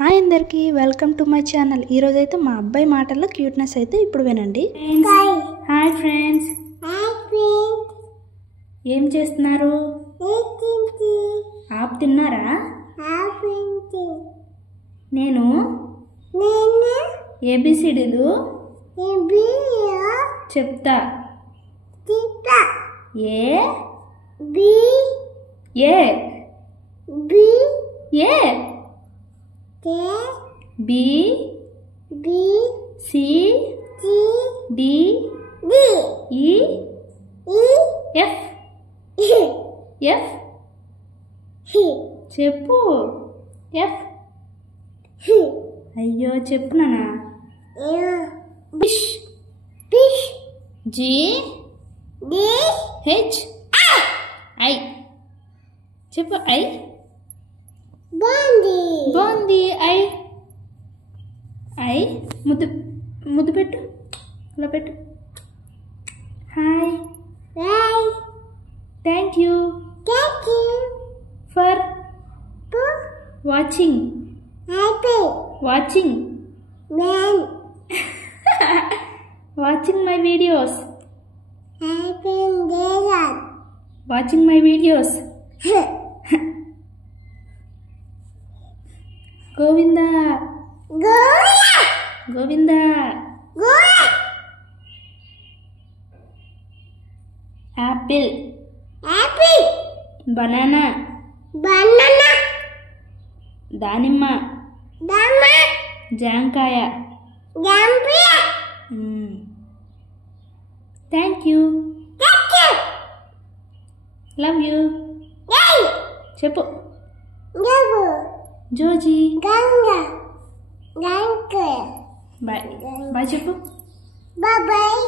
Hi అందరికీ welcome to my channel. ఈ రోజు అయితే మా అబ్బాయి మాటల్లో క్యూట్నెస్ అయితే ఇప్పుడు వినండి. హాయ్ ఫ్రెండ్స్, ఏం చేస్తున్నారు? ఆప్ తిన్నారా? నేను ఏబిసిడీలు చెప్తా. A B A A B B C D E F F చెప్పు. ఎఫ్ అయ్యో చెప్పు నానా. Fish fish G H I చెప్పు. ఐ బాగుంది. ఐ ఐ ముద్దు ముద్దు పెట్టు, అలా పెట్టు. Hi thank you for watching watching my videos. Govinda Govinda. Apple banana దానిమ్మ జాంకాయ. థ్యాంక్ యూ లవ్ యూ చెప్పు. జోజీ బాయ్ బాయ్ చెప్పు. Bye bye.